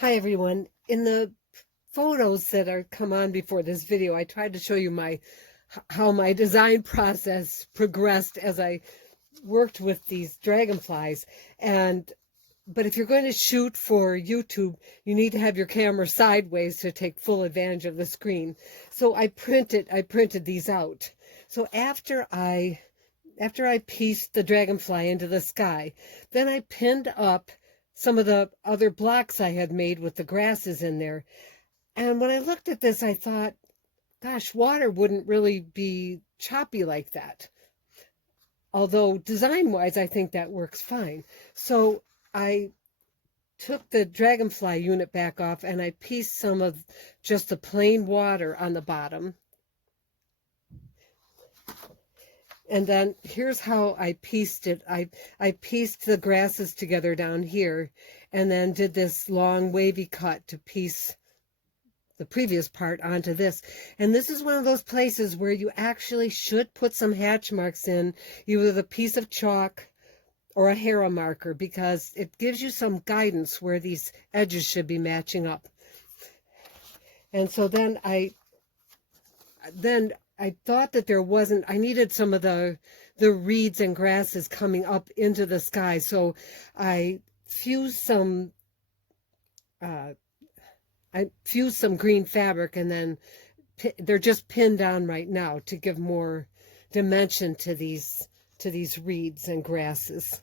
Hi everyone. In the photos that are come on before this video, I tried to show you how my design process progressed as I worked with these dragonflies. But if you're going to shoot for YouTube, you need to have your camera sideways to take full advantage of the screen. So I printed these out. So after I pieced the dragonfly into the sky, then I pinned up some of the other blocks I had made with the grasses in there. And when I looked at this, I thought, gosh, water wouldn't really be choppy like that. Although design-wise, I think that works fine. So I took the dragonfly unit back off and I pieced some of just the plain water on the bottom. And then here's how I pieced it. I pieced the grasses together down here and then did this long wavy cut to piece the previous part onto this. And this is one of those places where you actually should put some hatch marks in, either with a piece of chalk or a Hera marker, because it gives you some guidance where these edges should be matching up. And so then I thought that I needed some of the reeds and grasses coming up into the sky. So I fused some green fabric, and then they're just pinned on right now to give more dimension to these reeds and grasses.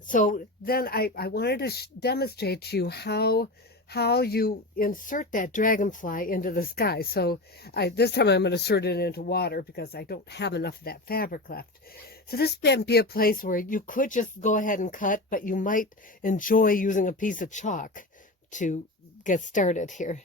So then I wanted to demonstrate to you how you insert that dragonfly into the sky. So this time I'm going to insert it into water because I don't have enough of that fabric left. So this might be a place where you could just go ahead and cut, but you might enjoy using a piece of chalk to get started here.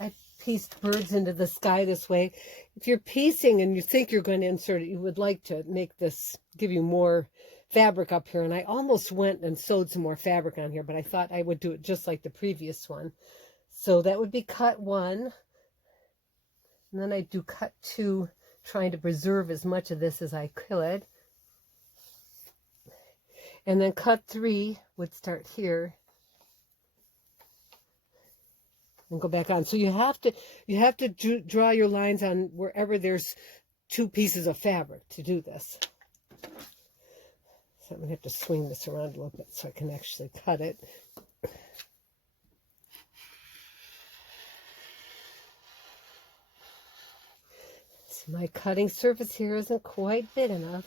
I pieced birds into the sky this way. If you're piecing and you think you're going to insert it, you would like to make this give you more fabric up here. And I almost went and sewed some more fabric on here, but I thought I would do it just like the previous one. So that would be cut 1. And then I do cut 2, trying to preserve as much of this as I could. And then cut 3 would start here and go back on. So you have to draw your lines on wherever there's 2 pieces of fabric to do this. So I'm going to have to swing this around a little bit so I can actually cut it. So my cutting surface here isn't quite big enough.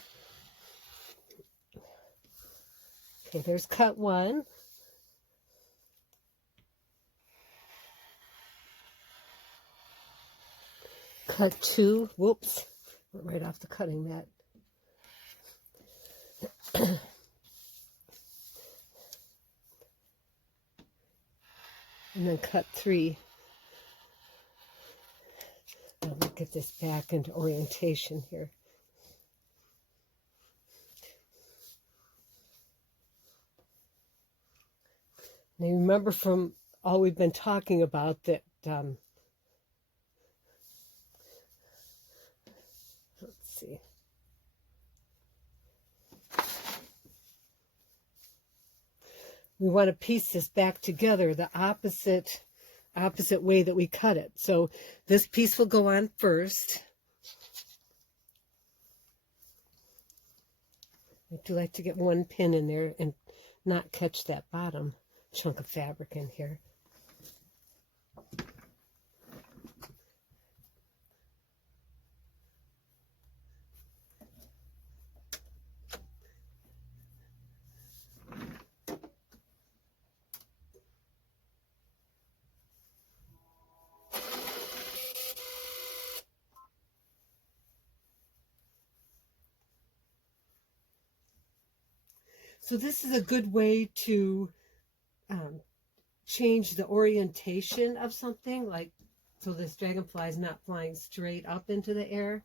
Okay, there's cut 1. Cut 2. Whoops, went right off the cutting mat. And then cut 3. I'll get this back into orientation here. Now remember from all we've been talking about that let's see. We want to piece this back together the opposite way that we cut it. So this piece will go on first. I do like to get one pin in there and not catch that bottom chunk of fabric in here. So this is a good way to change the orientation of something, like so this dragonfly is not flying straight up into the air.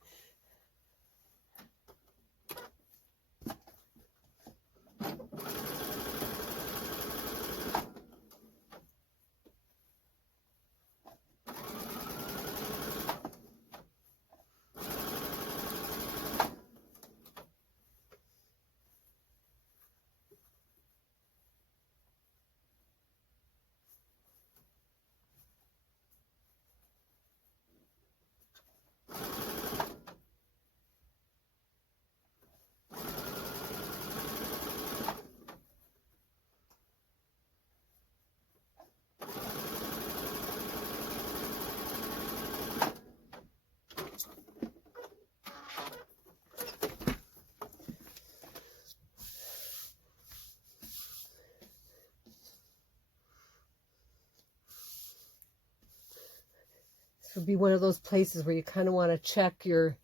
would be one of those places where you kind of want to check to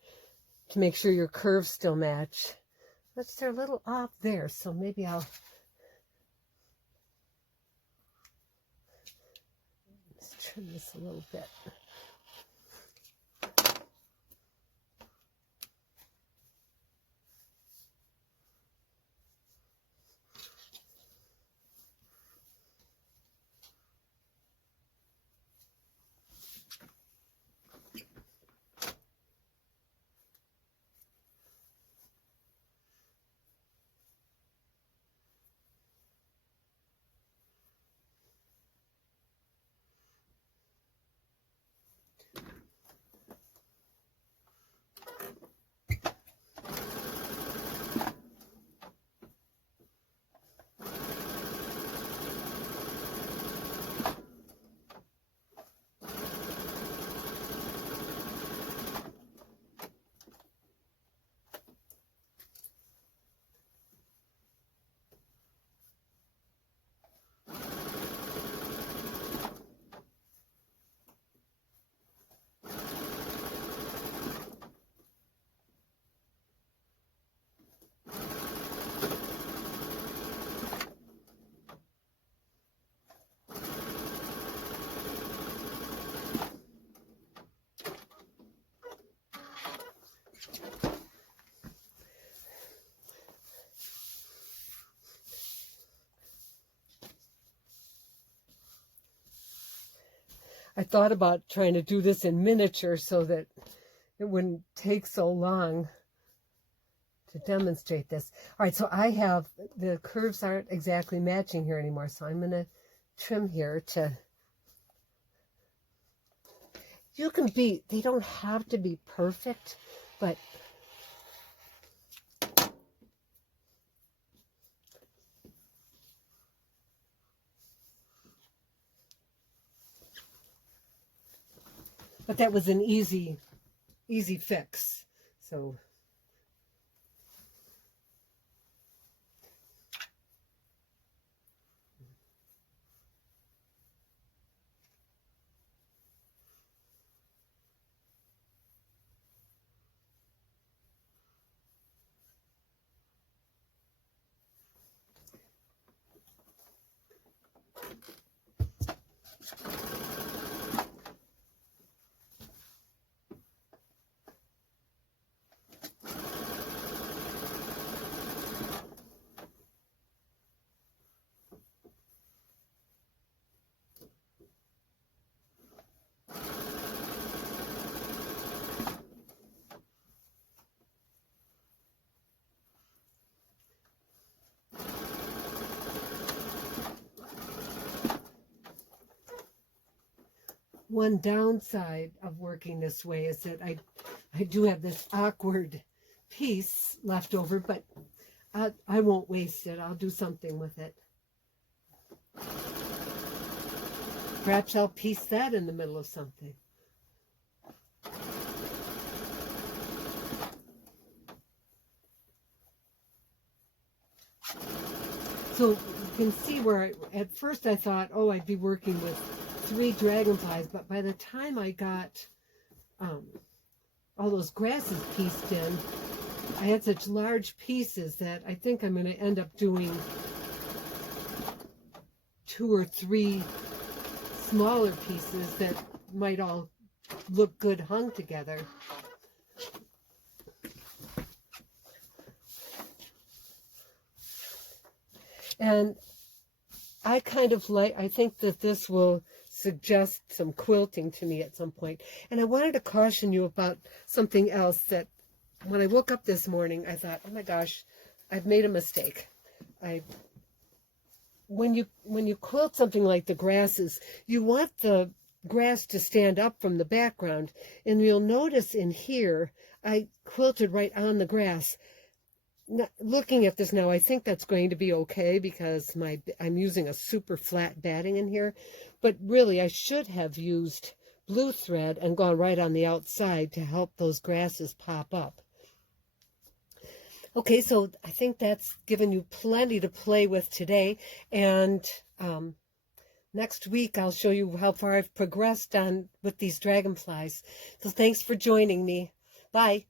make sure your curves still match. But they're a little off there, so maybe I'll just trim this a little bit. I thought about trying to do this in miniature so that it wouldn't take so long to demonstrate this. All right, so I have, the curves aren't exactly matching here anymore, so I'm going to trim here to, they don't have to be perfect, but that was an easy fix. So one downside of working this way is that I do have this awkward piece left over, but I won't waste it. I'll do something with it. Perhaps I'll piece that in the middle of something. So you can see where at first I thought, oh, I'd be working with 3 dragonflies, but by the time I got all those grasses pieced in, I had such large pieces that I think I'm going to end up doing 2 or 3 smaller pieces that might all look good hung together. And I kind of like, I think that this will suggest some quilting to me at some point. And I wanted to caution you about something else that when I woke up this morning, I thought, oh my gosh, I've made a mistake. When you quilt something like the grasses, you want the grass to stand up from the background. And you'll notice in here, I quilted right on the grass. Looking at this now, I think that's going to be okay because I'm using a super flat batting in here. But really, I should have used blue thread and gone right on the outside to help those grasses pop up. Okay, so I think that's given you plenty to play with today. And Next week, I'll show you how far I've progressed on with these dragonflies. So thanks for joining me. Bye.